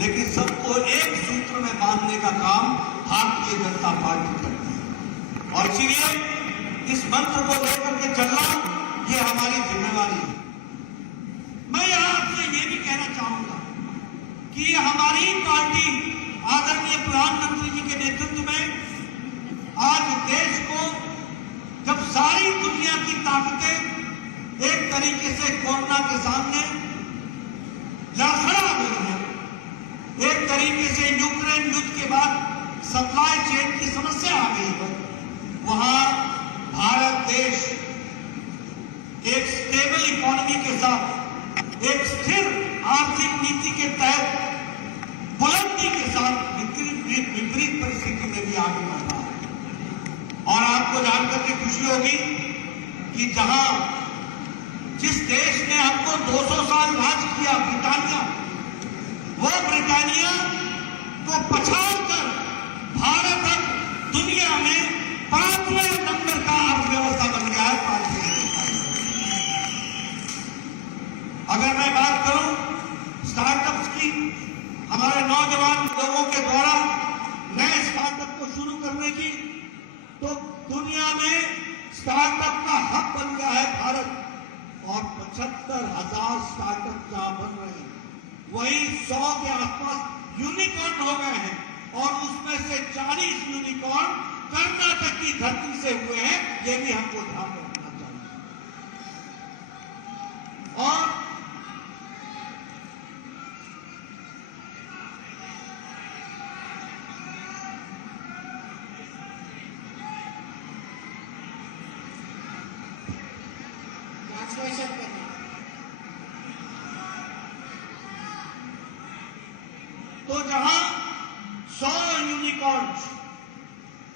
लेकिन सबको एक सूत्र में बांधने का काम भारतीय जनता पार्टी करती है। और इसीलिए इस मंत्र को लेकर के चलना ये हमारी जिम्मेवारी है। मैं यहां आपसे ये भी कहना चाहूंगा कि हमारी पार्टी आदरणीय प्रधानमंत्री जी के नेतृत्व में आज देश को, जब सारी दुनिया की ताकतें एक तरीके से कोरोना के सामने लड़खड़ा गई है, एक तरीके से यूक्रेन युद्ध के बाद सप्लाई चेन की समस्या आ गई है, वहां भारत देश एक स्टेबल इकोनॉमी के साथ, एक स्थिर आर्थिक नीति के तहत बुलंदी के साथ विपरीत परिस्थिति में भी आगे बढ़ रहा है। और आपको जानकर के खुशी होगी कि जिस देश ने हमको 200 साल राज किया, ब्रिटानिया, वो ब्रिटानिया को पछाड़कर भारत अब दुनिया में 5वें नंबर का अर्थव्यवस्था बन गया है। अगर मैं बात करूं स्टार्टअप्स की, हमारे नौजवान लोगों के द्वारा नए स्टार्टअप को शुरू करने की, तो दुनिया में स्टार्टअप का हब बन गया है भारत। और 75,000 स्टार्टअप जहां बन रहे हैं, वही 100 के आसपास यूनिकॉर्न हो गए हैं। और उसमें से 40 यूनिकॉर्न कर्नाटक की धरती से हुए हैं। ये भी हमको ध्यान में रखना चाहिए। और तो जहां 100 यूनिकॉर्न्स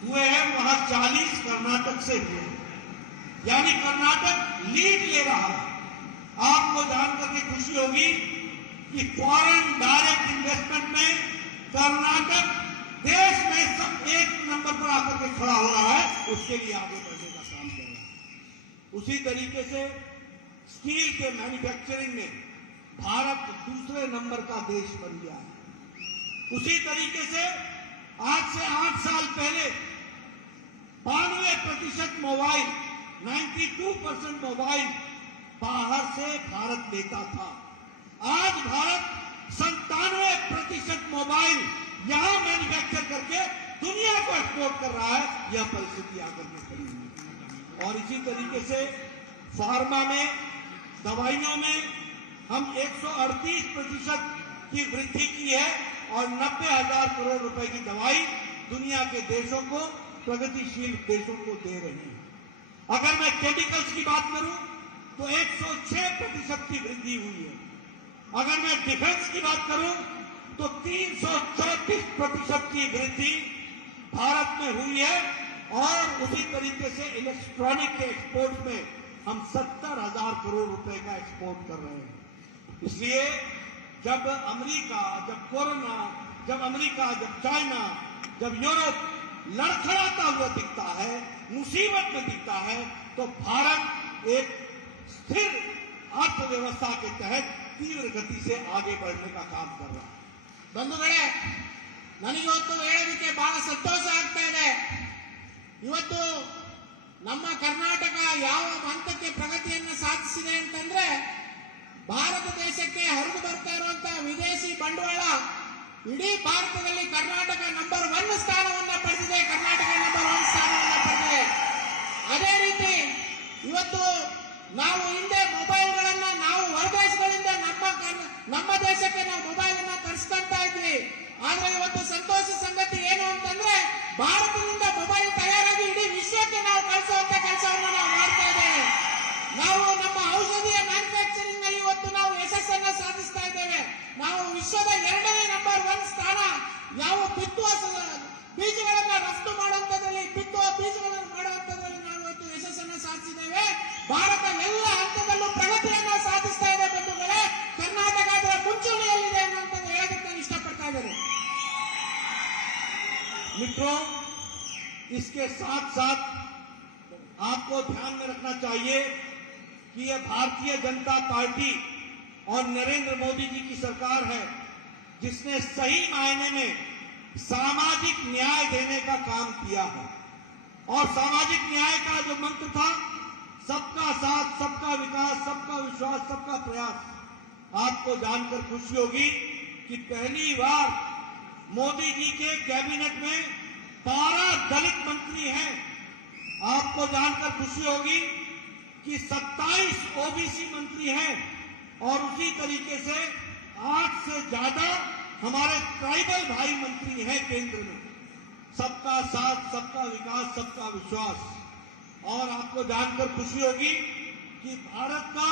हुए हैं, वहां 40 कर्नाटक से हुए हैं। यानी कर्नाटक लीड ले रहा है। आपको जानकर के खुशी होगी कि फॉरेन डायरेक्ट इन्वेस्टमेंट में कर्नाटक देश में सब एक नंबर पर आकर के खड़ा हो रहा है। उसके लिए आगे बढ़ने का काम कर रहा है। उसी तरीके से स्टील के मैन्युफैक्चरिंग में भारत दूसरे नंबर का देश बन गया है। उसी तरीके से आज से 8 साल पहले 92% मोबाइल, 92% मोबाइल बाहर से भारत लेता था। आज भारत 97% मोबाइल यहां मैन्युफैक्चर करके दुनिया को एक्सपोर्ट कर रहा है। यह परिस्थिति आकर के खड़ी हुई। और इसी तरीके से फार्मा में, दवाइयों में हम 138% की वृद्धि की है और 90,000 करोड़ रुपए की दवाई दुनिया के देशों को, प्रगतिशील देशों को दे रही है। अगर मैं केमिकल्स की बात करूं तो 106% की वृद्धि हुई है। अगर मैं डिफेंस की बात करूं तो 334% की वृद्धि भारत में हुई है। और उसी तरीके से इलेक्ट्रॉनिक के एक्सपोर्ट में हम 70,000 करोड़ रुपए का एक्सपोर्ट कर रहे हैं। इसलिए जब अमेरिका, जब कोरोना, जब अमेरिका, जब चाइना, जब यूरोप लड़खड़ाता हुआ दिखता है, मुसीबत में दिखता है, तो भारत एक स्थिर अर्थव्यवस्था के तहत तीव्र गति से आगे बढ़ने का काम कर रहा है। ಬಂಧುಗಳೇ, ನನಗಿವತ್ತು ಹೇಳೋದಕ್ಕೆ ಬಹಳ ಸಂತೋಷ ಆಗ್ತಾ ಇದೆ. ಇವತ್ತು ನಮ್ಮ ಕರ್ನಾಟಕ ಯಾವ ಹಂತಕ್ಕೆ ಪ್ರಗತಿಯನ್ನು ಸಾಧಿಸಿದೆ ಅಂತಂದ್ರೆ, ಭಾರತ ದೇಶಕ್ಕೆ ಹರಿದು ಬರ್ತಾ ಇರುವಂತಹ ವಿದೇಶಿ ಬಂಡವಾಳ ಇಡೀ ಭಾರತದಲ್ಲಿ ಕರ್ನಾಟಕ ನಂಬರ್ 1 ಸ್ಥಾನವನ್ನ ಪಡೆದಿದೆ. ಕರ್ನಾಟಕ ನಂಬರ್ 1 ಸ್ಥಾನವನ್ನ ಪಡೆದಿದೆ. ಅದೇ ರೀತಿ ಇವತ್ತು ನಾವು ಹಿಂದೆ ಮೊಬೈಲ್ಗಳನ್ನ ನಾವು ಹೊರದೇಶಗಳಿಂದ ನಮ್ಮ ದೇಶಕ್ಕೆ ನಾವು ಮೊಬೈಲ್ ಅನ್ನ ತರಿಸ್ಕೊಂತಾ ಇದ್ವಿ. ಆದ್ರೆ ಇವತ್ತು ಸಂತೋಷ ಸಂಗತಿ ಏನು ಅಂತಂದ್ರೆ, ಭಾರತದಿಂದ ಮೊಬೈಲ್ ತಯಾರಾಗಿ ಇಡೀ ವಿಶ್ವಕ್ಕೆ ನಾವು ಕಳಿಸುವಂತ ಕೆಲಸವನ್ನು ನಾವು ಮಾಡ್ತಾ ಇದ್ದೇವೆ. ನಾವು ನಮ್ಮ ಔಷಧಿಯ ಮ್ಯಾನುಫ್ಯಾಕ್ಚರಿಂಗ್ ನಲ್ಲಿ ಇವತ್ತು ನಾವು ಯಶಸ್ಸನ್ನ ಸಾಧಿಸ್ತಾ ಇದ್ದೇವೆ. ನಾವು ವಿಶ್ವದ 2ನೇ ನಂಬರ್ 1 ಸ್ಥಾನ. ಯಾವ ಬಿತ್ತುವ ಬೀಜಗಳನ್ನ ರಫ್ತು ಮಾಡುವಂತದ್ರಲ್ಲಿ, ಬಿತ್ತುವ ಬೀಜಗಳನ್ನು ಮಾಡುವಂತದ್ರಲ್ಲಿ ನಾವು ಇವತ್ತು ಯಶಸ್ಸನ್ನ ಸಾಧಿಸಿದ್ದೇವೆ. ಭಾರತ ಎಲ್ಲ ಹಂತದಲ್ಲೂ ಪ್ರಗತಿಯನ್ನ ಸಾಧಿಸ್ತಾ ಇದೆ. ಬಂಧುಗಳೇ, ಕರ್ನಾಟಕ ಅದರ ಮುಂಚೂಣಿಯಲ್ಲಿದೆ ಅನ್ನುವಂಥದ್ದು ಹೇಳೋದಕ್ಕೆ ನಾನು ಇಷ್ಟಪಡ್ತಾ ಇದ್ದೇನೆ. मित्रों, इसके साथ साथ आपको ध्यान में रखना चाहिए कि यह भारतीय जनता पार्टी और नरेंद्र मोदी जी की सरकार है। जिसने सही मायने में सामाजिक न्याय देने का काम किया है। और सामाजिक न्याय का जो मंत्र था, सबका साथ, सबका विकास, सबका विश्वास, सबका प्रयास, आपको जानकर खुशी होगी कि पहली बार मोदी जी के कैबिनेट में 12 दलित मंत्री हैं। आपको जानकर खुशी होगी कि 27 ओबीसी मंत्री हैं और उसी तरीके से 8 से ज्यादा हमारे ट्राइबल भाई मंत्री हैं केंद्र में। सबका साथ, सबका विकास, सबका विश्वास। और आपको जानकर खुशी होगी कि भारत का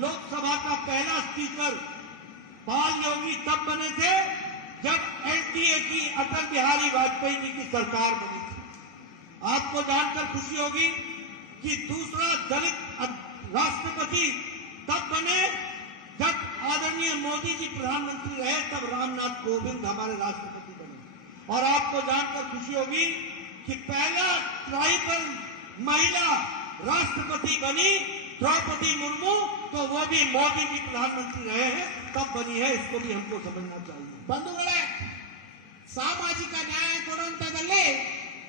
लोकसभा का पहला स्पीकर बाल योगी तब बने थे जब एनडीए की अटल बिहारी वाजपेयी जी की सरकार बनी थी। आपको जानकर खुशी होगी कि दूसरा दलित राष्ट्रपति तब बने जब आदरणीय मोदी जी प्रधानमंत्री रहे, तब रामनाथ कोविंद हमारे राष्ट्रपति बने। और आपको जानकर खुशी होगी कि पहला ट्राइबल महिला राष्ट्रपति बनी द्रौपदी मुर्मू, तो वो भी मोदी जी प्रधानमंत्री रहे हैं तब बनी है। इसको भी हमको समझना चाहिए। ಬಂಧುಗಳೇ, ಸಾಮಾಜಿಕ ನ್ಯಾಯ ಕೊಡುವಂತದಲ್ಲಿ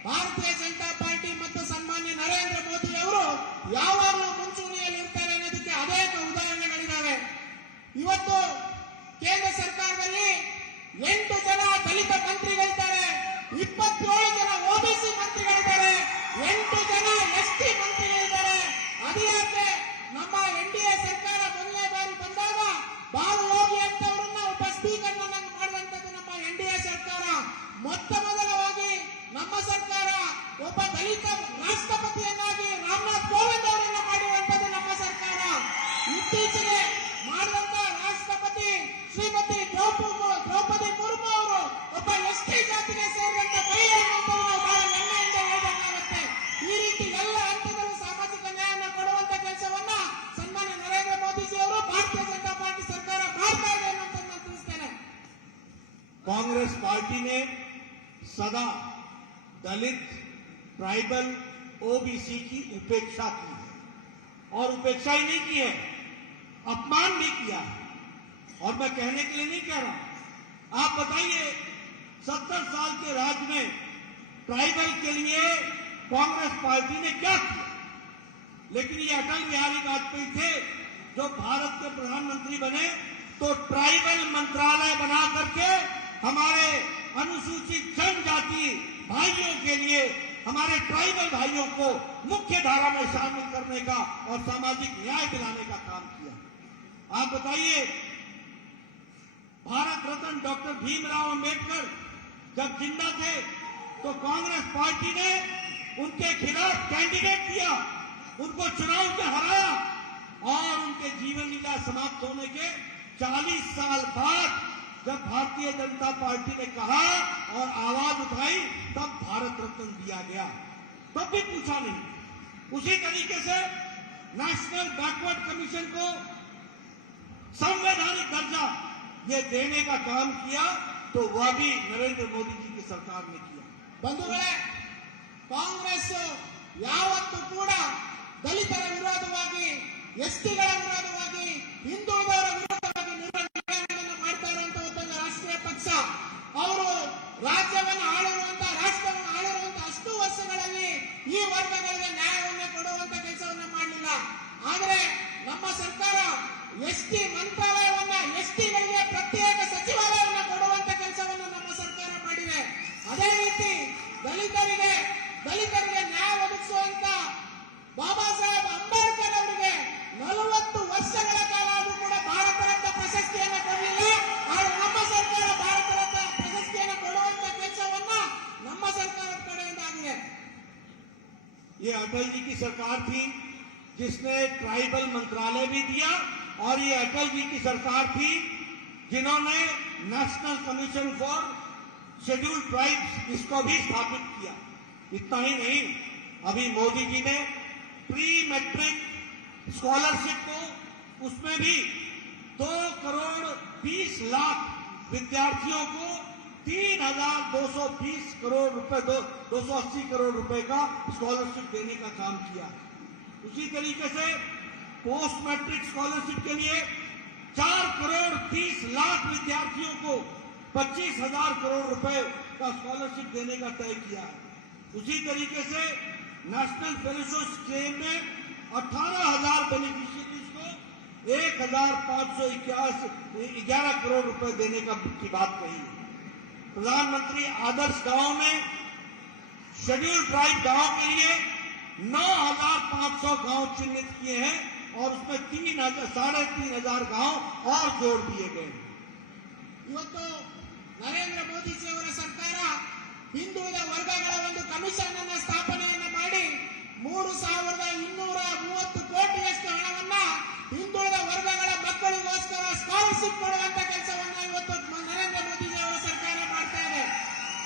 ಭಾರತೀಯ ಜನತಾ ಪಾರ್ಟಿ ಮತ್ತು ಸನ್ಮಾನ್ಯ ನರೇಂದ್ರ ಮೋದಿ ಅವರು ಯಾವಾಗಲೂ ಮುಂಚೂಣಿಯಲ್ಲಿ ಇರ್ತಾರೆ ಅನ್ನೋದಕ್ಕೆ ಅನೇಕ ಉದಾಹರಣೆಗಳಿದ್ದಾವೆ. ಇವತ್ತು ಕೇಂದ್ರ ಸರ್ಕಾರದಲ್ಲಿ 8 ಜನ ದಲಿತ ಮಂತ್ರಿಗಳಿದ್ದಾರೆ, 27 ಜನ ಓಬಿಸಿ ಮಂತ್ರಿಗಳಿದ್ದಾರೆ, 8 ಜನ ಎಸ್ಟಿ ಮಂತ್ರಿಗಳಿದ್ದಾರೆ. ಅದ್ಯಾಕೆ ನಮ್ಮ ಎನ್ಡಿಎ ಸರ್ಕಾರ ಮೊದಲನೇ ಬಾರಿ ಬಂದಾಗ ಬಾಲು ಯೋಗಿ ಅಂತವರನ್ನ ಒಬ್ಬ ಸ್ಪೀಕರ್ ಮಾಡುವಂತದ್ದು ನಮ್ಮ ಎನ್ಡಿಎ ಸರ್ಕಾರ. ಮೊತ್ತ ಮೊದಲವಾಗಿ ನಮ್ಮ ಸರ್ಕಾರ ಒಬ್ಬ ದಲಿತ ರಾಷ್ಟ್ರಪತಿಯನ್ನಾಗಿ ರಾಮನಾಥ್ ಕೋವಿಂದ್ ಅವರನ್ನ ಮಾಡಿರುವಂತದ್ದು ನಮ್ಮ ಸರ್ಕಾರ. ಇತ್ತೀಚೆಗೆ ಮಾಡಿದಂತ ರಾಷ್ಟ್ರಪತಿ ಶ್ರೀಮತಿ ದ್ರೌಪದಿ ಮುರ್ಮು ಅವರು ಒಬ್ಬ ಎಸ್ಟಿ ಜಾತಿಗೆ ಸೇರಿದಂತ ಮಹಿಳೆ ಅನ್ನುವಂಥದ್ದು ನಾವು ಬಹಳ ಹೆಮ್ಮೆಯಿಂದ ಹೇಳಬೇಕಾಗುತ್ತೆ. ಈ ರೀತಿ ಎಲ್ಲ ಹಂತದಲ್ಲೂ ಸಾಮಾಜಿಕ ನ್ಯಾಯವನ್ನು ಕೊಡುವಂತ ಕೆಲಸವನ್ನ ಸನ್ಮಾನ್ಯ ನರೇಂದ್ರ ಮೋದಿಜಿ ಅವರು ಭಾರತೀಯ ಜನತಾ ಪಾರ್ಟಿ ಸರ್ಕಾರ ಮಾಡ್ತಾ ಇದೆ ಅನ್ನುವಂಥದ್ದು ನಾನು ತಿಳಿಸ್ತೇನೆ. कांग्रेस पार्टी ने सदा दलित, ट्राइबल, ओबीसी की उपेक्षा की है। और उपेक्षा ही नहीं की है, अपमान भी किया है। और मैं कहने के लिए नहीं कह रहा हूं। आप बताइए, 70 साल के राज में ट्राइबल के लिए कांग्रेस पार्टी ने क्या किया? लेकिन ये अटल बिहारी वाजपेयी थे जो भारत के प्रधानमंत्री बने, तो ट्राइबल मंत्रालय बना करके हमारे अनुसूचित जनजाति भाइयों के लिए, हमारे ट्राइबल भाइयों को मुख्य धारा में शामिल करने का और सामाजिक न्याय दिलाने का काम किया। आप बताइए, भारत रत्न डॉक्टर भीमराव अंबेडकर जब जिंदा थे तो कांग्रेस पार्टी ने उनके खिलाफ कैंडिडेट किया, उनको चुनाव में हराया और उनके जीवन लीला समाप्त होने के 40 साल बाद जब भारतीय जनता पार्टी ने कहा और आवाज उठाई, तब भारत रत्न दिया गया। तब भी पूछा नहीं। उसी तरीके से नेशनल बैकवर्ड कमीशन को संवैधानिक दर्जा ये देने का काम किया, तो वह भी नरेंद्र मोदी जी की सरकार ने किया। ಬಂಧುಗಳೇ, ಕಾಂಗ್ರೆಸ್ ಯಾವತ್ತೂ ಕೂಡ ದಲಿತರ ವಿರೋಧವಾಗಿ, ಎಸ್ಟಿಗಳ ವಿರೋಧವಾಗಿ, ಹಿಂದುಳಿದವರ ವಿರೋಧವಾಗಿ ನಿರ್ಣಯಗಳನ್ನು ಮಾಡ್ತಾ ಇರುವಂತಹ ಒಂದು ರಾಷ್ಟ್ರೀಯ ಪಕ್ಷ. ಅವರು ರಾಜ್ಯವನ್ನು ಆಳಿರುವಂತಹ, ರಾಷ್ಟ್ರವನ್ನು ಆಳಿರುವಂತಹ ಅಷ್ಟು ವರ್ಷಗಳಲ್ಲಿ ಈ ವರ್ಗಗಳಿಗೆ ನ್ಯಾಯವನ್ನು ಕೊಡುವಂತ ಕೆಲಸವನ್ನ ಮಾಡಲಿಲ್ಲ. ಆದರೆ ನಮ್ಮ ಸರ್ಕಾರ ಎಸ್ಟಿ ಮಂತ್ರಾಲಯವನ್ನ, ಎಸ್ಟಿಗಳಿಗೆ ಪ್ರತ್ಯೇಕ ಸಚಿವಾಲಯವನ್ನು ಕೊಡುವಂತ ಕೆಲಸವನ್ನು ನಮ್ಮ ಸರ್ಕಾರ ಮಾಡಿದೆ. ಅದೇ ರೀತಿ ದಲಿತರಿಗೆ ನ್ಯಾಯ ಒದಗಿಸುವಂತ ಬಾಬಾ ಸಾಹೇಬ್ ಅಂಬೇಡ್ಕರ್ ಅವರಿಗೆ 40 ವರ್ಷಗಳ ಕಾಲ ಆದರೂ ಕೂಡ ಭಾರತ ರತ್ನ ಪ್ರಶಸ್ತಿಯನ್ನು ಕೊಡಲಿಲ್ಲ. ಆದರೆ ನಮ್ಮ ಸರ್ಕಾರ ಭಾರತ ರತ್ನ ಪ್ರಶಸ್ತಿಯನ್ನು ಕೊಡುವಂತ ಕೆಲಸವನ್ನ ನಮ್ಮ ಸರ್ಕಾರದ ಕಡೆಯಿಂದ ಆಗಿದೆ. ये अटल जी की सरकार थी जिसने ट्राइबल मंत्रालय भी दिया, और ये अटल जी की सरकार थी जिन्होंने national commission for scheduled tribes इसको भी स्थापित किया। इतना ही नहीं, अभी मोदी जी ने प्री मैट्रिक स्कॉलरशिप को, उसमें भी 2,20,00,000 विद्यार्थियों को 3,220 करोड़ रुपए, 280 करोड़ रुपए का स्कॉलरशिप देने का काम किया। उसी तरीके से पोस्ट मैट्रिक स्कॉलरशिप के लिए 4,30,00,000 विद्यार्थियों को 25,000 करोड़ रुपए का स्कॉलरशिप देने का तय किया है। उसी तरीके से नेशनल फेलोशिप स्कीम में 18,000 बेनिफिशियरीज को 1,511 करोड़ रुपए देने की बात कही है। प्रधानमंत्री आदर्श गांव में शेड्यूल्ड ट्राइब गांव के लिए 9,500 गांव चिन्हित किए हैं और उसमें 3,500 गांव और जोड़ दिए गए हैं। ಇವತ್ತು ನರೇಂದ್ರ ಮೋದಿಜಿ ಅವರ ಸರ್ಕಾರ ಹಿಂದುಳಿದ ವರ್ಗಗಳ ಒಂದು ಕಮಿಷನ್ ಅನ್ನು ಸ್ಥಾಪನೆಯನ್ನ ಮಾಡಿ 3,230 ಕೋಟಿಯಷ್ಟು ಹಣವನ್ನ ಹಿಂದುಳಿದ ವರ್ಗಗಳ ಮಕ್ಕಳಿಗೋಸ್ಕರ ಸ್ಕಾಲರ್ಶಿಪ್ ಕೊಡುವಂತ ಕೆಲಸವನ್ನ ಇವತ್ತು ನರೇಂದ್ರ ಮೋದಿಜಿ ಅವರ ಸರ್ಕಾರ ಮಾಡ್ತಾ ಇದೆ.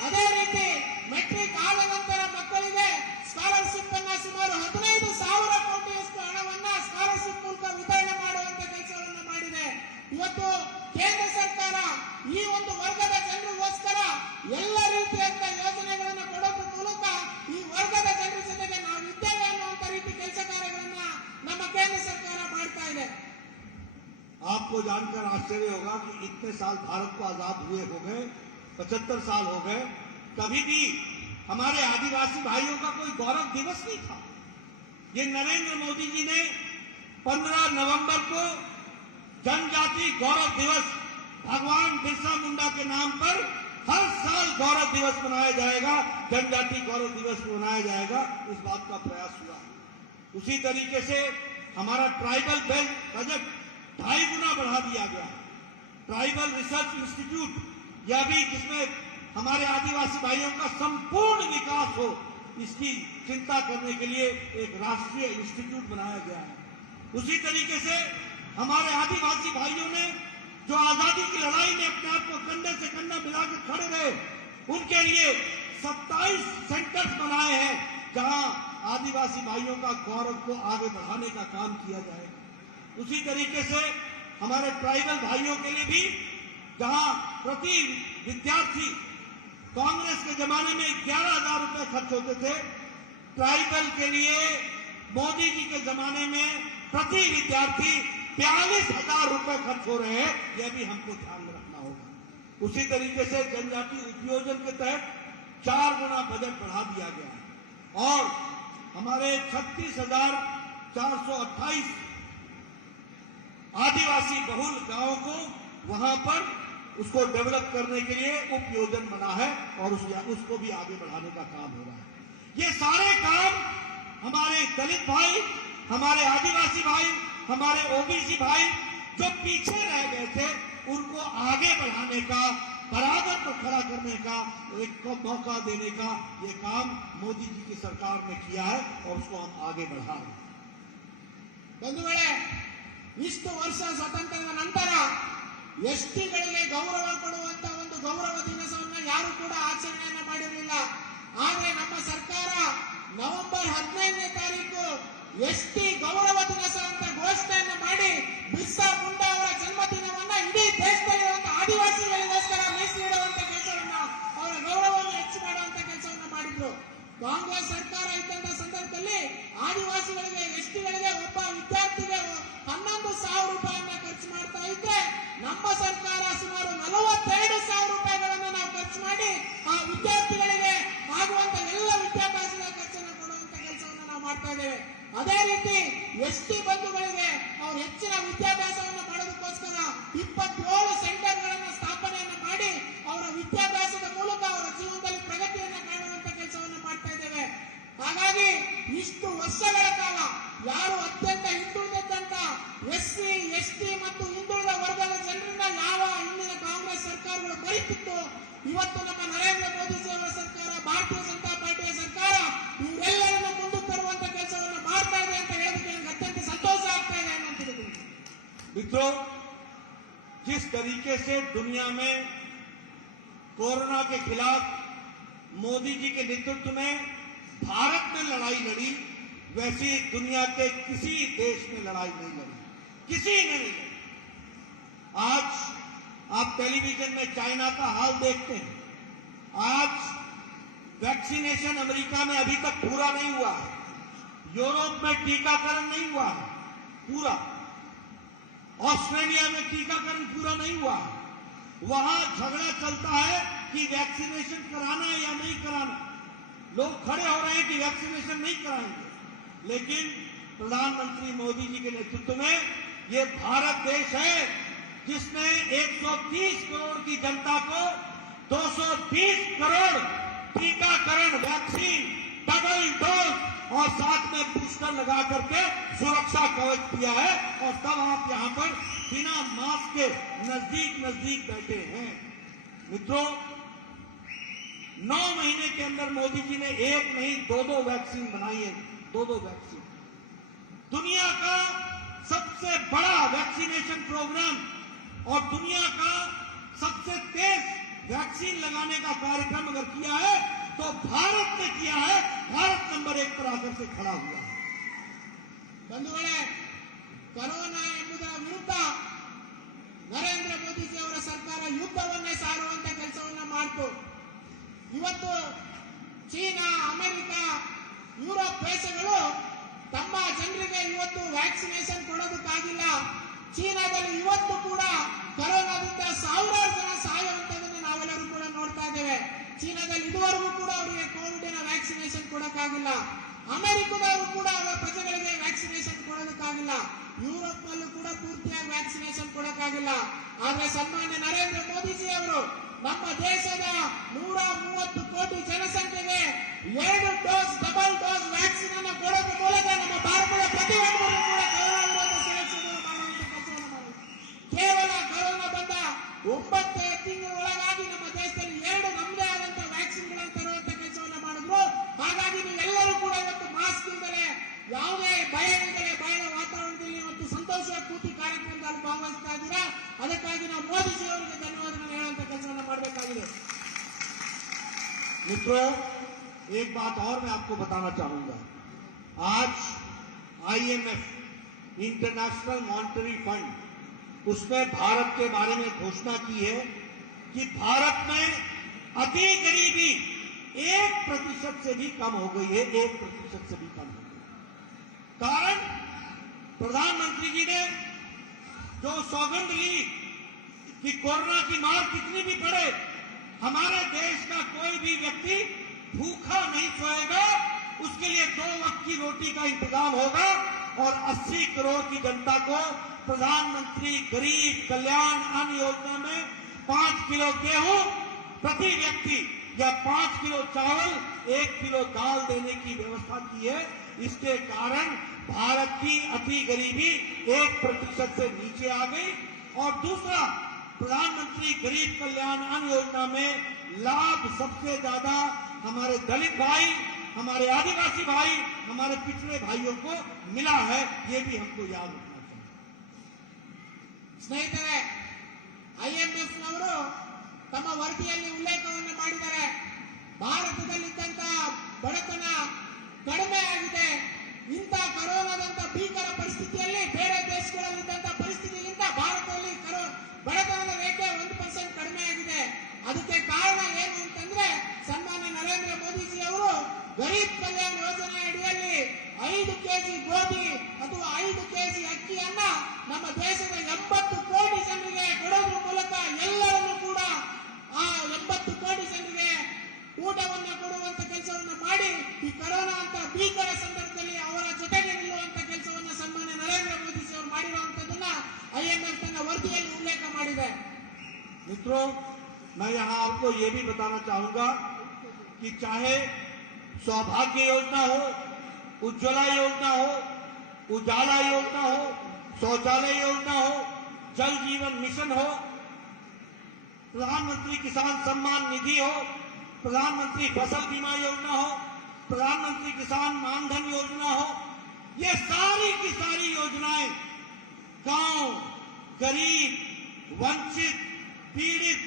ಅದೇ ರೀತಿ ಮೆಟ್ರಿಕ್ ಆದ ನಂತರ ಮಕ್ಕಳಿಗೆ ಸ್ಕಾಲರ್ಶಿಪ್ ಅನ್ನ ಸುಮಾರು 15,000 ಕೋಟಿಯಷ್ಟು ಹಣವನ್ನ ಸ್ಕಾಲರ್ಶಿಪ್ ಮೂಲಕ ವಿತರಣೆ ಮಾಡುವಂತ ಕೆಲಸವನ್ನ ಮಾಡಿದೆ. ಇವತ್ತು ಕೇಂದ್ರ ಸರ್ಕಾರ ಈ ಒಂದು ವರ್ಗದ ಜನರಿಗೋಸ್ಕರ ಎಲ್ಲ ರೀತಿಯಂತ ಯೋಜನೆಗಳನ್ನು ಕೊಡೋದ್ರ ಮೂಲಕ ಈ ವರ್ಗದ ಜನರ ಜೊತೆಗೆ ನಾವು ಇದ್ದೇವೆ ಅನ್ನುವಂತ ರೀತಿ ಕೆಲಸ ಕಾರ್ಯಗಳನ್ನ ನಮ್ಮ ಕೇಂದ್ರ ಸರ್ಕಾರ ಮಾಡ್ತಾ ಇದೆ. आपको जानकर आश्चर्य होगा कि इतने साल भारत को आजाद हुए हो गए, 75 साल हो गए, कभी भी हमारे आदिवासी भाइयों का कोई गौरव दिवस नहीं था। ये नरेंद्र मोदी जी ने 15 नवंबर को जनजाति गौरव दिवस भगवान बिरसा मुंडा के नाम पर हर साल गौरव दिवस मनाया जाएगा, जनजाति गौरव दिवस मनाया जाएगा, इस बात का प्रयास हुआ। उसी तरीके से हमारा ट्राइबल बजट 2.5 गुना बढ़ा दिया गया। ट्राइबल रिसर्च इंस्टीट्यूट, यह भी जिसमें हमारे आदिवासी भाइयों का संपूर्ण विकास हो, इसकी चिंता करने के लिए एक राष्ट्रीय इंस्टीट्यूट बनाया गया है। उसी तरीके से हमारे आदिवासी भाइयों ने जो आजादी की लड़ाई में अपने आप को कंधे से कंधा मिलाकर खड़े रहे, उनके लिए 27 सेंटर्स बनाए हैं जहां आदिवासी भाइयों का गौरव को आगे बढ़ाने का काम किया जाएगा। उसी तरीके से हमारे ट्राइबल भाइयों के लिए भी जहां प्रति विद्यार्थी कांग्रेस के जमाने में 11,000 रुपए खर्च होते थे, ट्राइबल के लिए मोदी जी के जमाने में प्रति विद्यार्थी 42,000 रुपए खर्च हो रहे हैं। यह भी हमको ध्यान में रखना होगा। उसी तरीके से जनजाति उपयोजन के तहत 4 गुना बजट बढ़ा दिया गया है और हमारे 36,428 आदिवासी बहुल गांवों को वहां पर उसको डेवलप करने के लिए उपयोजन बना है और उसको भी आगे बढ़ाने का काम हो रहा है। ये सारे काम हमारे दलित भाई, हमारे आदिवासी भाई, हमारे ओबीसी भाई जो पीछे रह गए थे, उनको आगे बढ़ाने का, बराबर पर खड़ा करने का, एक मौका देने का ये काम मोदी जी की सरकार ने किया है और उसको हम आगे बढ़ा रहे हैं। ಬಂಧುಗಳೇ, ಇಷ್ಟು ವರ್ಷ ಸ್ವಾತಂತ್ರ್ಯದ ನಂತರ ಎಸ್ಟಿಗಳಿಗೆ ಗೌರವ ಕೊಡುವಂತ ಒಂದು ಗೌರವ ದಿವಸವನ್ನ ಯಾರು ಕೂಡ ಆಚರಣೆಯನ್ನ ಮಾಡಿರಲಿಲ್ಲ. ಆದ್ರೆ ನಮ್ಮ ಸರ್ಕಾರ ನವೆಂಬರ್ 15ನೇ ತಾರೀಕು ಎಸ್ಟಿ ಗೌರವ ದಿವಸ ಅಂತ ಘೋಷಣೆಯನ್ನ ಮಾಡಿ ಬಿರ್ಸಾ ಮುಂಡಾ ಅವರ ಜನ್ಮದಿನವನ್ನ ಇಡೀ ದೇಶದಲ್ಲಿರುವಂತಹ ಆದಿವಾಸಿಗಳಿಗೋಸ್ಕರ ಮೀಸಲಿಡುವಂತ ಕೆಲಸವನ್ನ, ಅವರ ಗೌರವವನ್ನು ಹೆಚ್ಚು ಮಾಡುವಂತ ಕೆಲಸವನ್ನ ಮಾಡಿದ್ರು. ಕಾಂಗ್ರೆಸ್ ಸರ್ಕಾರ ಇದ್ದಂತ ಸಂದರ್ಭದಲ್ಲಿ ಆದಿವಾಸಿಗಳಿಗೆ, ಎಸ್ಟಿಗಳಿಗೆ ಒಬ್ಬ ವಿದ್ಯಾರ್ಥಿಗೆ 11,000 ರೂಪಾಯಿಯನ್ನ ಖರ್ಚು ಮಾಡ್ತಾ ಇದ್ರೆ, ನಮ್ಮ ಸರ್ಕಾರ ಸುಮಾರು 42,000 ರೂಪಾಯಿಗಳನ್ನ ನಾವು ಖರ್ಚು ಮಾಡಿ ಆ ವಿದ್ಯಾರ್ಥಿಗಳಿಗೆ ಆಗುವಂತ ಎಲ್ಲ ವಿದ್ಯಾಭ್ಯಾಸದ ಖರ್ಚನ್ನು ಕೊಡುವಂತ ಕೆಲಸವನ್ನ ನಾವು ಮಾಡ್ತಾ ಇದ್ದೇವೆ. ಅದೇ ರೀತಿ ಎಸ್ಟಿ ಬಂಧುಗಳಿಗೆ ಅವರು ಹೆಚ್ಚಿನ ವಿದ್ಯಾಭ್ಯಾಸವನ್ನು ಮಾಡೋದಕ್ಕೋಸ್ಕರ 27 ಸೆಂಟರ್ಗಳನ್ನು ಸ್ಥಾಪನೆಯನ್ನು ಮಾಡಿ ಅವರ ವಿದ್ಯಾಭ್ಯಾಸದ ಮೂಲಕ ಅವರ ಜೀವನದಲ್ಲಿ ಪ್ರಗತಿಯನ್ನು ಕಾಣುವಂತ ಕೆಲಸವನ್ನು ಮಾಡ್ತಾ ಇದ್ದೇವೆ. ಹಾಗಾಗಿ ಇಷ್ಟು ವರ್ಷಗಳ ಕಾಲ ಯಾರು ಅತ್ಯಂತ ಹಿಂದುಳಿದಂತ ಎಸ್ಸಿ, ಎಸ್ಟಿ ಮತ್ತು ಹಿಂದುಳಿದ ವರ್ಗದ ಜನರನ್ನ ಯಾವ ಹಿಂದಿನ ಕಾಂಗ್ರೆಸ್ ಸರ್ಕಾರಗಳು ಬರೀತಿತ್ತು, ಇವತ್ತು ನಮ್ಮ ನರೇಂದ್ರ ಮೋದಿಜಿ ಅವರ ಸರ್ಕಾರ, ಭಾರತೀಯ ಜನತಾ ಪಾರ್ಟಿಯ ಸರ್ಕಾರ ಇವರೆಲ್ಲರನ್ನು ಮುಂದಕ್ಕೆ ತರುವಂತ ಕೆಲಸವನ್ನು ಮಾಡ್ತಾ ಇದೆ ಅಂತ ಹೇಳೋದಕ್ಕೆ ನನಗೆ ಅತ್ಯಂತ ಸಂತೋಷ ಆಗ್ತಾ ಇದೆ ಅನ್ನೋ ತಿಳಿದು. मित्रों, जिस तरीके से दुनिया में कोरोना के खिलाफ मोदी जी के नेतृत्व में भारत ने लड़ाई लड़ी, वैसी दुनिया के किसी देश में लड़ाई नहीं लड़ी, किसी ने नहीं लड़ी। आज आप टेलीविजन में चाइना का हाल देखते हैं। आज वैक्सीनेशन अमेरिका में अभी तक पूरा नहीं हुआ है, यूरोप में टीकाकरण नहीं हुआ है पूरा। ऑस्ट्रेलिया में टीकाकरण पूरा नहीं हुआ है, वहां झगड़ा चलता है कि वैक्सीनेशन कराना है या नहीं कराना। लोग खड़े हो रहे हैं कि वैक्सीनेशन नहीं कराएंगे, लेकिन प्रधानमंत्री मोदी जी के नेतृत्व में ये भारत देश है जिसने 130 करोड़ की जनता को 220 करोड़ टीकाकरण वैक्सीन डबल डोज और साथ में बूस्टर लगा करके सुरक्षा कवच दिया है। और तब आप यहां पर बिना मास्क के नजदीक नजदीक बैठे हैं। मित्रों, 9 महीने के अंदर मोदी जी ने एक नहीं दो वैक्सीन बनाई है, दो वैक्सीन। दुनिया का सबसे बड़ा वैक्सीनेशन प्रोग्राम और दुनिया का सबसे तेज वैक्सीन लगाने का कार्यक्रम अगर किया है तो भारत ने किया है। भारत नंबर 1 पर आकर से खड़ा हुआ है। ಬಂಧುಗಳೇ, ಕೊರೋನಾ ಎಂಬುದರ ವಿರುದ್ಧ ನರೇಂದ್ರ ಮೋದಿಜಿ ಅವರ ಸರ್ಕಾರ ಯುದ್ಧವನ್ನೇ ಸಾರುವಂತ ಕೆಲಸವನ್ನ ಮಾಡಿತು. ಇವತ್ತು ಚೀನಾ, ಅಮೆರಿಕ, ಯುರೋಪ್ ದೇಶಗಳು ತಮ್ಮ ಜನರಿಗೆ ಇವತ್ತು ವ್ಯಾಕ್ಸಿನೇಷನ್ ಕೊಡೋದಕ್ಕಾಗಿಲ್ಲ. ಚೀನಾದಲ್ಲಿ ಇವತ್ತು ಕೂಡ ಕೊರೋನಾದಿಂದ ಸಾವಿರಾರು ಜನ ಸಾಯುವಂತದನ್ನು ನಾವೆಲ್ಲರೂ ಕೂಡ ನೋಡ್ತಾ ಇದ್ದೇವೆ. ಚೀನಾದಲ್ಲಿ ಇದುವರೆಗೂ ಕೂಡ ಅವರಿಗೆ ಕೋವಿಡ್ ವ್ಯಾಕ್ಸಿನೇಷನ್ ಕೊಡಕ್ಕಾಗಿಲ್ಲ. ಅಮೆರಿಕದವರು ಕೂಡ ಅವರ ಪ್ರಜೆಗಳಿಗೆ ವ್ಯಾಕ್ಸಿನೇಷನ್ ಕೊಡೋದಕ್ಕಾಗಿಲ್ಲ. ಯುರೋಪ್ ನಲ್ಲೂ ಕೂಡ ಪೂರ್ತಿಯಾಗಿ ವ್ಯಾಕ್ಸಿನೇಷನ್ ಕೊಡಕ್ಕಾಗಿಲ್ಲ. ಆದ್ರೆ ಸನ್ಮಾನ್ಯ ನರೇಂದ್ರ ಮೋದಿಜಿ ಅವರು ನಮ್ಮ ದೇಶದ 130 ಕೋಟಿ ಜನಸಂಖ್ಯೆಗೆ 2 ಡೋಸ್ ಡಬಲ್ ಡೋಸ್ ವ್ಯಾಕ್ಸಿನ್ ಅನ್ನು ಕೊಡೋದ್ರ ಮೂಲಕ ನಮ್ಮ ಭಾರತದ ಪ್ರತಿಯೊಬ್ಬರು ಕೂಡ ಕೊರೋನಾ ವಿರೋಧ ಸುರಕ್ಷತೆ ಮಾಡುವಂತ ಕೆಲಸವನ್ನು ಮಾಡಿದ್ದಾರೆ. ಕೇವಲ ಕೊರೋನಾ ಬಂದ 9 ತಿಂಗಳ ಒಳಗಾಗಿ ನಮ್ಮ ದೇಶದಲ್ಲಿ 2 ನಮ್ಮದೇ ಆದಂತ ವ್ಯಾಕ್ಸಿನ್ಗಳನ್ನು ತರುವಂತ ಕೆಲಸವನ್ನು ಮಾಡಿದ್ರು. ಹಾಗಾಗಿ ನೀವೆಲ್ಲರೂ ಕೂಡ ಇವತ್ತು ಮಾಸ್ಕ್ ಇಲ್ಲದೆ, ಯಾವುದೇ ಭಯ ಇಲ್ಲದೆ, ಭಯದ ವಾತಾವರಣದಲ್ಲಿ ಇವತ್ತು ಸಂತೋಷವಾಗಿ ಕೂತಿ ಕಾರ್ಯಕ್ರಮದಲ್ಲಿ ಭಾಗವಹಿಸ್ತಾ ಇದ್ದೀರಾ. ಅದಕ್ಕಾಗಿ ನಾವು ಮೋದಿಜಿ ಅವರಿಗೆ ಧನ್ಯವಾದಗಳನ್ನು ಹೇಳುವಂತ ಕೆಲಸವನ್ನು ಮಾಡಬೇಕಾಗಿದೆ. मित्रों, एक बात और मैं आपको बताना चाहूंगा। आज IMF इंटरनेशनल मॉनेटरी फंड उसने भारत के बारे में घोषणा की है कि भारत में अति गरीबी 1% से भी कम हो गई है। 1% से भी कम हो गई। कारण प्रधानमंत्री जी ने जो सौगंध ली कि कोरोना की मार कितनी भी पड़े, हमारे देश का कोई भी व्यक्ति भूखा नहीं सोएगा, उसके लिए 2 वक्त की रोटी का इंतजाम होगा। और 80 करोड़ की जनता को प्रधानमंत्री गरीब कल्याण अन्न योजना में 5 किलो गेहूं प्रति व्यक्ति या 5 किलो चावल, 1 किलो दाल देने की व्यवस्था की है। इसके कारण भारत की अति गरीबी 1% से नीचे आ गई। और दूसरा, प्रधानमंत्री गरीब कल्याण अन्न योजना में लाभ सबसे ज्यादा हमारे दलित भाई, हमारे आदिवासी भाई, हमारे पिछड़े भाइयों को मिला है। ये भी हमको याद रखना चाहिए। ಸ್ನೇಹಿತರೆ, IMF ನವರು ತಮ್ಮ ವರದಿಯಲ್ಲಿ ಉಲ್ಲೇಖವನ್ನು ಮಾಡಿದ್ದಾರೆ. ಭಾರತದಲ್ಲಿದ್ದಂತ ಬಡತನ ಕಡಿಮೆ ಆಗಿದೆ. ಇಂಥ ಕೊರೋನಾದಂತ ಭೀಕರ ಪರಿಸ್ಥಿತಿಯಲ್ಲಿ ಬೇರೆ ದೇಶಗಳಲ್ಲಿದ್ದಂತ ಪರಿಸ್ಥಿತಿಗಿಂತ ಭಾರತದಲ್ಲಿ ಬಡತನದ ರೇಖೆ 1% ಕಡಿಮೆ ಆಗಿದೆ. ಅದಕ್ಕೆ ಕಾರಣ ಏನು ಅಂತಂದ್ರೆ ಸನ್ಮಾನ್ಯ ನರೇಂದ್ರ ಮೋದಿಜಿ ಅವರು ಗರೀಬ್ ಕಲ್ಯಾಣ ಯೋಜನೆ ಅಡಿಯಲ್ಲಿ 5 ಕೆಜಿ ಗೋಧಿ ಅಥವಾ 5 ಕೆಜಿ ಅಕ್ಕಿಯನ್ನ ನಮ್ಮ ದೇಶದ 80 ಕೋಟಿ ಜನರಿಗೆ ಕೊಡೋದ್ರ ಮೂಲಕ ಎಲ್ಲರನ್ನೂ ಕೂಡ ಆ 80 ಕೋಟಿ ಜನರಿಗೆ ಊಟವನ್ನು ಕೊಡುವಂತ ಕೆಲಸವನ್ನು ಮಾಡಿ ಈ ಕೊರೋನಾ ಅಂತ ಭೀಕರ ಸಂದರ್ಭದಲ್ಲಿ ಅವರ ಜೊತೆಗೆ ನಿಲ್ಲುವಂತ ಕೆಲಸವನ್ನು ಸನ್ಮಾನ್ಯ ನರೇಂದ್ರ ಮೋದಿಜಿ ಅವರು ಮಾಡಿರುವಂತದನ್ನ IMF ತನ್ನ ವರದಿಯಲ್ಲಿ ಉಲ್ಲೇಖ ಮಾಡಿದೆ. मित्रों, मैं यहां आपको ये भी बताना चाहूंगा कि चाहे सौभाग्य योजना हो, उज्ज्वला योजना हो, उजाला योजना हो, शौचालय योजना हो, जल जीवन मिशन हो, प्रधानमंत्री किसान सम्मान निधि हो, प्रधानमंत्री फसल बीमा योजना हो, प्रधानमंत्री किसान मानधन योजना हो, ये सारी की सारी योजनाएं गांव, गरीब, वंचित, पीड़ित,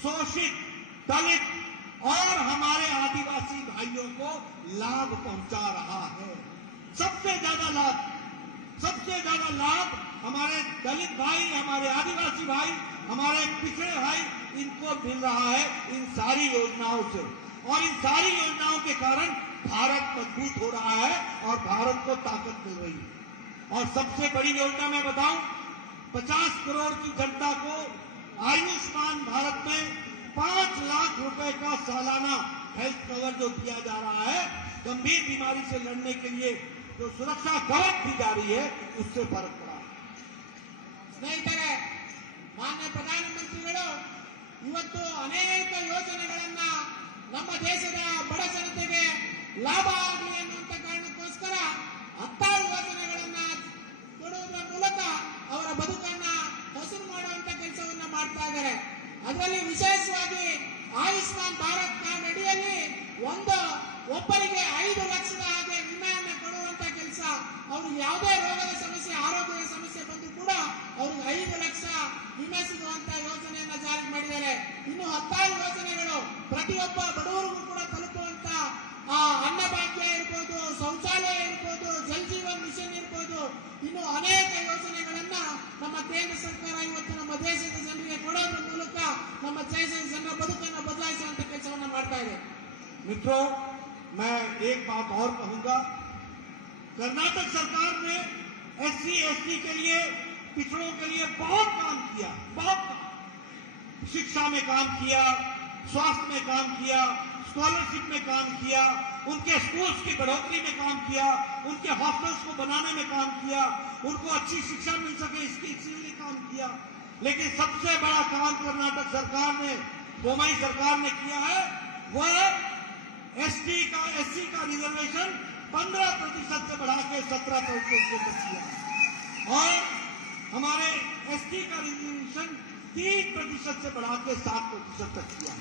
शोषित, दलित और हमारे आदिवासी भाइयों को लाभ पहुंचा रहा है। सबसे ज्यादा लाभ हमारे दलित भाई, हमारे आदिवासी भाई, हमारे पिछड़े भाई, इनको मिल रहा है इन सारी योजनाओं से। और इन सारी योजनाओं के कारण भारत मजबूत हो रहा है और भारत को ताकत मिल रही है। और सबसे बड़ी योजना मैं बताऊं, 50 करोड़ की जनता को आयुष्मान भारत में 5 लाख रुपए का सालाना हेल्थ कवर जो दिया जा रहा है, गंभीर बीमारी से लड़ने के लिए जो सुरक्षा कवच दी जा रही है, उससे फर्क पड़ा। ಸ್ನೇಹಿತರೆ, ಮಾನ್ಯ ಪ್ರಧಾನಮಂತ್ರಿಗಳು ಇವತ್ತು ಅನೇಕ ಯೋಜನೆಗಳನ್ನ ನಮ್ಮ ದೇಶದ ಬಡ ಜನತೆಗೆ ಲಾಭ ಆಗಲಿ ಅನ್ನುವಂತ ಕಾರಣಕ್ಕೋಸ್ಕರ ಹತ್ತಾರು ಯೋಜನೆಗಳನ್ನ ಕೊಡುವುದರ ಮೂಲಕ ಅವರ ಬದುಕನ್ನ ಹಸಿರು ಮಾಡುವಂತ ಕೆಲಸವನ್ನ ಮಾಡ್ತಾ ಇದ್ದಾರೆ. ಅದರಲ್ಲಿ ವಿಶೇಷವಾಗಿ ಆಯುಷ್ಮಾನ್ ಭಾರತ್ ಕಾರ್ಡ್ ಅಡಿಯಲ್ಲಿ ಒಬ್ಬರಿಗೆ 5 ಲಕ್ಷದ ಹಾಗೆ ವಿಮೆಯನ್ನ ಕೊಡುವಂತ ಕೆಲಸ, ಅವ್ರಿಗೆ ಯಾವುದೇ ರೋಗದ ಸಮಸ್ಯೆ, ಆರೋಗ್ಯದ ಸಮಸ್ಯೆ ಬಂದು ಕೂಡ ಅವ್ರಿಗೆ 5 ಲಕ್ಷ ವಿಮೆ ಸಿಗುವಂತ ಯೋಜನೆಯನ್ನ ಜಾರಿ ಮಾಡಿದ್ದಾರೆ. ಇನ್ನು 10 ಯೋಜನೆಗಳು ಪ್ರತಿಯೊಬ್ಬ ಬಡವರಿಗೂ ಕೂಡ ತಲುಪುವಂತ ಅನ್ನಭಾಗ್ಯ ಇರ್ಬೋದು, ಶೌಚಾಲಯ ಇರ್ಬೋದು, ಜಲ್ ಜೀವನ್ ಮಿಷನ್ ಇರ್ಬೋದು, ಇನ್ನು ಅನೇಕ ಯೋಜನೆಗಳನ್ನ ನಮ್ಮ ಕೇಂದ್ರ ಸರ್ಕಾರ ಇವತ್ತು ನಮ್ಮ ದೇಶದ ಜನರಿಗೆ ಕೊಡೋದ್ರ ಮೂಲಕ ನಮ್ಮ ದೇಶದ ಜನರ ಬದುಕನ್ನು ಬದಲಾಯಿಸುವಂತ ಕೆಲಸವನ್ನ ಮಾಡ್ತಾ ಇದೆ. मित्रों, मैं एक बात और कहूंगा, कर्नाटक सरकार ने SC ST के लिए, पिछड़ों के लिए बहुत काम किया, बहुत शिक्षा में काम किया, स्वास्थ्य में काम किया, स्कॉलरशिप में काम किया, उनके स्कूल्स की बढ़ोतरी में काम किया, उनके हॉस्टल्स को बनाने में काम किया, उनको अच्छी शिक्षा मिल सके इसके लिए काम किया। लेकिन सबसे बड़ा काम कर्नाटक सरकार ने, बोम्मई सरकार ने किया है, वह SC का रिजर्वेशन 15% से बढ़ा के 17% तक किया और हमारे ST का रिजर्वेशन 3% से बढ़ा के 7% तक किया।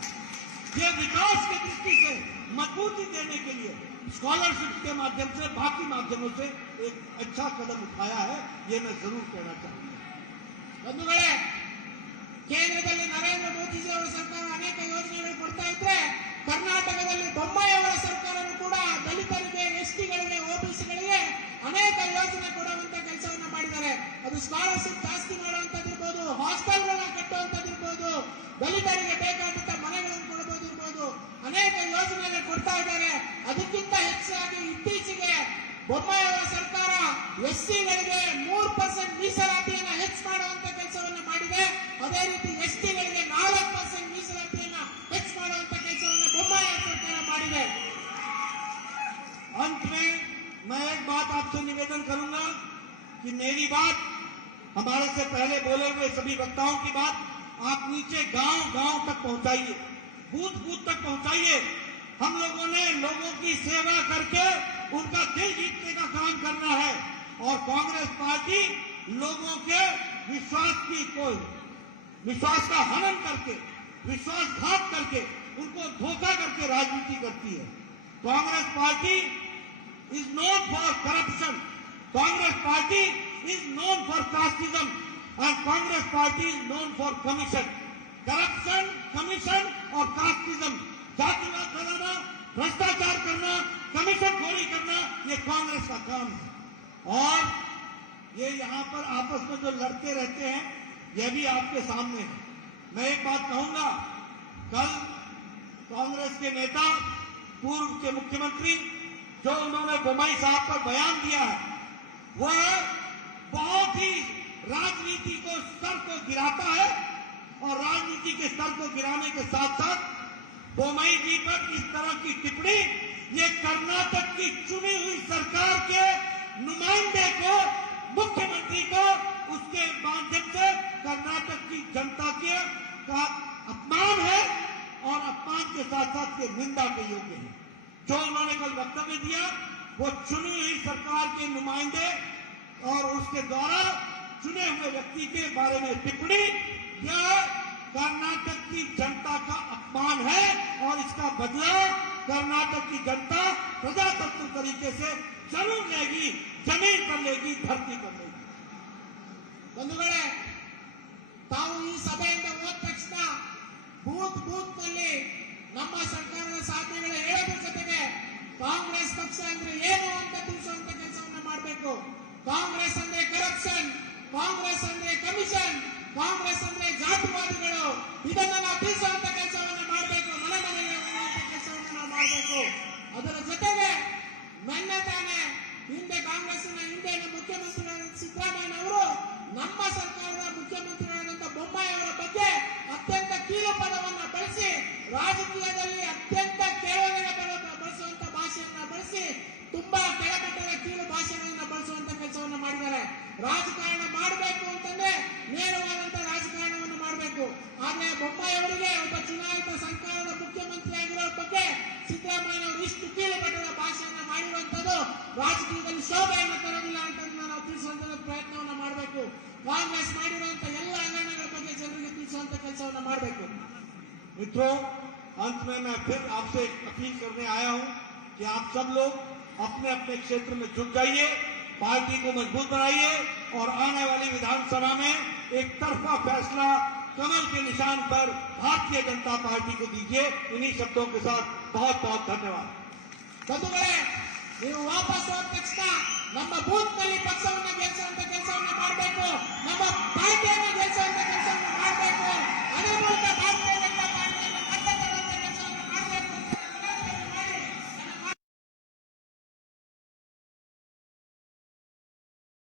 ये विकास की दृष्टि से मजबूती देने के लिए स्कॉलरशिप के माध्यम से, बाकी माध्यमों से एक अच्छा कदम उठाया है, ये मैं जरूर कहना चाहूंगा। ಬಂಧುಗಳೇ, ಕೇಂದ್ರದಲ್ಲಿ ನರೇಂದ್ರ ಮೋದಿಜಿ ಅವರ ಸರ್ಕಾರ ಅನೇಕ ಯೋಜನೆಗಳು ಕೊಡ್ತಾ ಇದ್ರೆ, ಕರ್ನಾಟಕದಲ್ಲಿ ಬೊಮ್ಮಾಯಿ ಅವರ ಸರ್ಕಾರವೂ ಕೂಡ ದಲಿತರಿಗೆ, ಎಸ್ಟಿಗಳಿಗೆ, OBCಗಳಿಗೆ ಅನೇಕ ಯೋಜನೆ ಕೊಡುವಂತ ಕೆಲಸವನ್ನ ಮಾಡಿದ್ದಾರೆ. ಅದು ಸ್ಕಾಲರ್ಶಿಪ್ ಜಾಸ್ತಿ ಮಾಡುವಂತದಿರ್ಬೋದು, ಹಾಸ್ಟೆಲ್ಗಳನ್ನ ಕಟ್ಟುವಂತದಿರ್ಬೋದು, ದಲಿತರಿಗೆ ಬೇಕಾದಂತ ಮನೆಗಳನ್ನು ಕೊಡಬಹುದಿರ್ಬೋದು, ಅನೇಕ ಯೋಜನೆಗಳು ಕೊಡ್ತಾ ಇದ್ದಾರೆ. ಅದಕ್ಕಿಂತ ಹೆಚ್ಚಾಗಿ ಇತ್ತೀಚೆಗೆ ಬೊಮ್ಮಾಯಿ ಅವರ ಸರ್ಕಾರ SCಗಳಿಗೆ 3% ಮೀಸಲಾತಿಯನ್ನ ಹೆಚ್ಚು ಮಾಡುವಂತ ಕೆಲಸವನ್ನ ಮಾಡಿದೆ. ಅದೇ ರೀತಿ STಗಳಿಗೆ 4% ಮೀಸಲಾತಿಯನ್ನ ಹೆಚ್ಚು ಮಾಡುವಂತ ಕೆಲಸವನ್ನ ಬೊಮ್ಮಾಯಿ ಸರ್ಕಾರ ಮಾಡಿದೆ. अंत में मैं एक बात आपसे निवेदन करूंगा कि मेरी बात, हमारे से पहले बोले हुए सभी वक्ताओं की बात आप नीचे गांव-गांव तक पहुंचाइए, बूथ-बूथ तक पहुंचाइए। हम लोगों ने लोगों की सेवा करके उनका दिल जीतने का काम करना है और कांग्रेस पार्टी लोगों के विश्वास का हनन करके, विश्वासघात करके, उनको धोखा करके राजनीति करती है। Congress party is known for corruption, Congress party is known for casteism and Congress party is known for commission. Corruption, commission और कास्टिज्म, जातिवाद फैलाना, भ्रष्टाचार करना, कमीशन खोरी करना, ये कांग्रेस का काम है। और ये यहाँ पर आपस में जो लड़ते रहते हैं, यह भी आपके सामने है। मैं एक बात कहूंगा, कल कांग्रेस के नेता, पूर्व के मुख्यमंत्री, जो उन्होंने बोम्मई साहब पर बयान दिया है, वह बहुत ही राजनीति को स्तर को गिराता है और राजनीति के स्तर को गिराने के साथ साथ बोम्मई जी पर इस तरह की टिप्पणी, ये कर्नाटक की चुनी हुई सरकार के नुमाइंदे को, मुख्यमंत्री को, उसके माध्यम से कर्नाटक की जनता के का अपमान है और अपमान के साथ साथ के निंदा के योग्य है। जो उन्होंने कल वक्तव्य दिया, वो चुनी हुई सरकार के नुमाइंदे और उसके द्वारा चुने हुए व्यक्ति के बारे में टिप्पणी, यह कर्नाटक की जनता का अपमान है और इसका बदला कर्नाटक की जनता प्रजातंत्र तरीके से जरूर लेगी, जमीन पर लेगी, धरती पर लेगी। ಬಂಧುಗಳೇ, ತಾವು ಈ ಸಭೆಯಿಂದ ಹೋದ ತಕ್ಷಣ ಬೂತ್ ನಲ್ಲಿ ನಮ್ಮ ಸರ್ಕಾರದ ಸಾಧನೆಗಳ ಹೇಳೋದ್ರ ಜೊತೆಗೆ ಕಾಂಗ್ರೆಸ್ ಪಕ್ಷ ಅಂದ್ರೆ ಏನು ಅಂತ ತಿಳಿಸುವಂತ ಕೆಲಸವನ್ನ ಮಾಡಬೇಕು. ಕಾಂಗ್ರೆಸ್ ಅಂದ್ರೆ ಕರಪ್ಷನ್, ಕಾಂಗ್ರೆಸ್ ಅಂದ್ರೆ ಕಮಿಷನ್, ಕಾಂಗ್ರೆಸ್ ಅಂದ್ರೆ ಜಾತಿವಾದಿಗಳು, ಇದನ್ನ ನಾವು ತಿಳಿಸುವಂತ ಕೆಲಸವನ್ನ ಮಾಡಬೇಕು, ಮನೆ ಮನೆಗೆ ಹೋಗುವಂತ ಕೆಲಸವನ್ನ ನಾವು ಮಾಡಬೇಕು. ಅದರ ಜೊತೆಗೆ ಮೊನ್ನೆ ತಾನೇ ಹಿಂದೆ ಕಾಂಗ್ರೆಸ್ನ ಹಿಂದೆ ಮುಖ್ಯಮಂತ್ರಿ ಸಿದ್ದರಾಮಯ್ಯ ಅವರು ನಮ್ಮ ಸರ್ಕಾರದ ರಾಜಕೀಯದಲ್ಲಿ ಅತ್ಯಂತ ಕೇವಲ ಬಳಸುವಂತ ಭಾಷೆಯನ್ನ ಬಳಸಿ ತುಂಬಾ ಕೆಳಮಟ್ಟದ ಕೀಳು ಭಾಷೆಗಳನ್ನ ಬಳಸುವಂತ ಕೆಲಸವನ್ನ ಮಾಡಿದ್ದಾರೆ. ರಾಜಕಾರಣ ಮಾಡಬೇಕು ಅಂತಂದ್ರೆ ನೇರವಾದಂತ ರಾಜಕಾರಣವನ್ನು ಮಾಡಬೇಕು. ಆದ್ರೆ ಬೊಮ್ಮಾಯಿ ಅವರಿಗೆ ಒಬ್ಬ ಚುನಾಯಿತ ಸರ್ಕಾರದ ಮುಖ್ಯಮಂತ್ರಿ ಆಗಿರೋ ಬಗ್ಗೆ ಸಿದ್ದರಾಮಯ್ಯ ಅವರು ಇಷ್ಟು ಕೀಳು ಮಟ್ಟದ ಭಾಷೆಯನ್ನ ಮಾಡಿರುವಂತದ್ದು ರಾಜಕೀಯದಲ್ಲಿ ಶೋಭೆಯನ್ನು ತರೋದಿಲ್ಲ ಅಂತ ನಾವು ತಿಳಿಸುವಂತ ಪ್ರಯತ್ನವನ್ನ ಮಾಡಬೇಕು. ಕಾಂಗ್ರೆಸ್ ಮಾಡಿರುವಂತ ಎಲ್ಲ ಹಗರಣಗಳ ಬಗ್ಗೆ ಜನರಿಗೆ ತಿಳಿಸುವಂತ ಕೆಲಸವನ್ನ ಮಾಡಬೇಕು. मित्रों, अंत में मैं फिर आपसे अपील करने आया हूं कि आप सब लोग अपने अपने क्षेत्र में जुट जाइए, पार्टी को मजबूत बनाइए और आने वाली विधानसभा में एक तरफा फैसला कमल के निशान पर भारतीय जनता पार्टी को दीजिए। इन्हीं शब्दों के साथ बहुत बहुत धन्यवाद। ಬಂಧುಗಳೇ, ನೀವು ವಾಪಸ್ ಹೋದ ತಕ್ಷಣ ನಮ್ಮ ಬೂತ್ ನಲ್ಲಿ ಪಕ್ಷವನ್ನು ಗೆಲ್ಲಿಸುವಂತ ಕೆಲಸವನ್ನ ಮಾಡಬೇಕು, ನಮ್ಮ ಪಾರ್ಟಿಯನ್ನು ಗೆಲ್ಲಿಸುವಂತ ಕೆಲಸವನ್ನ ಮಾಡಬೇಕು. ಅದರ ಮೂಲಕ